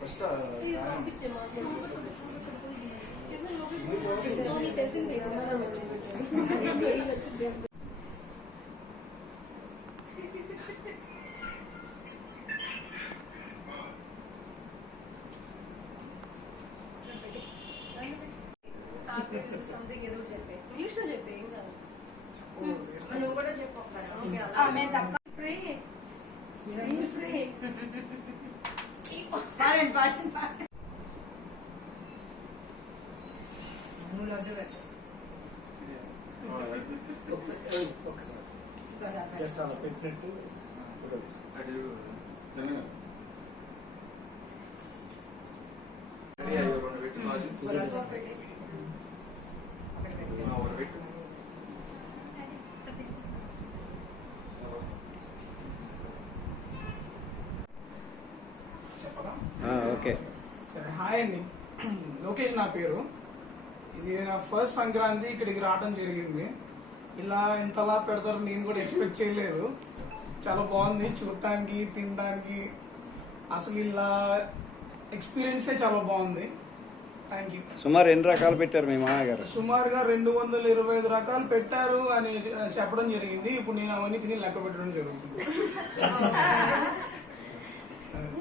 First something ఏదో చెప్పే. ఇంగ్లీష్లో చెప్పే ఏం కాదు. నువ్వు కూడా చెప్పు ఓకే అలా. పాడండి పాడండి పాడండి ఒకసారి. జస్ట్ అలా పెట్టినట్టు ఓకే. సరే హాయ్ అండి. లోకేష్ నా పేరు. ఇది నా ఫస్ట్ సంక్రాంతి ఇక్కడికి రావడం జరిగింది. ఇలా ఇంతలా పెడతారు నేను కూడా ఎక్స్పెక్ట్ చేయలేదు. చాలా బాగుంది చూడటానికి తినడానికి అసలు ఇలా ఎక్స్పీరియన్సే చాలా బాగుంది. థ్యాంక్ యూ సుమారు ఎన్ని రకాలు పెట్టారు మీ మామయ్య గారు సుమారుగా రెండు వందల ఇరవై ఐదు రకాలు పెట్టారు అని చెప్పడం జరిగింది. ఇప్పుడు నేను అవన్నీ తిని లెక్క పెట్టడం జరుగుతుంది.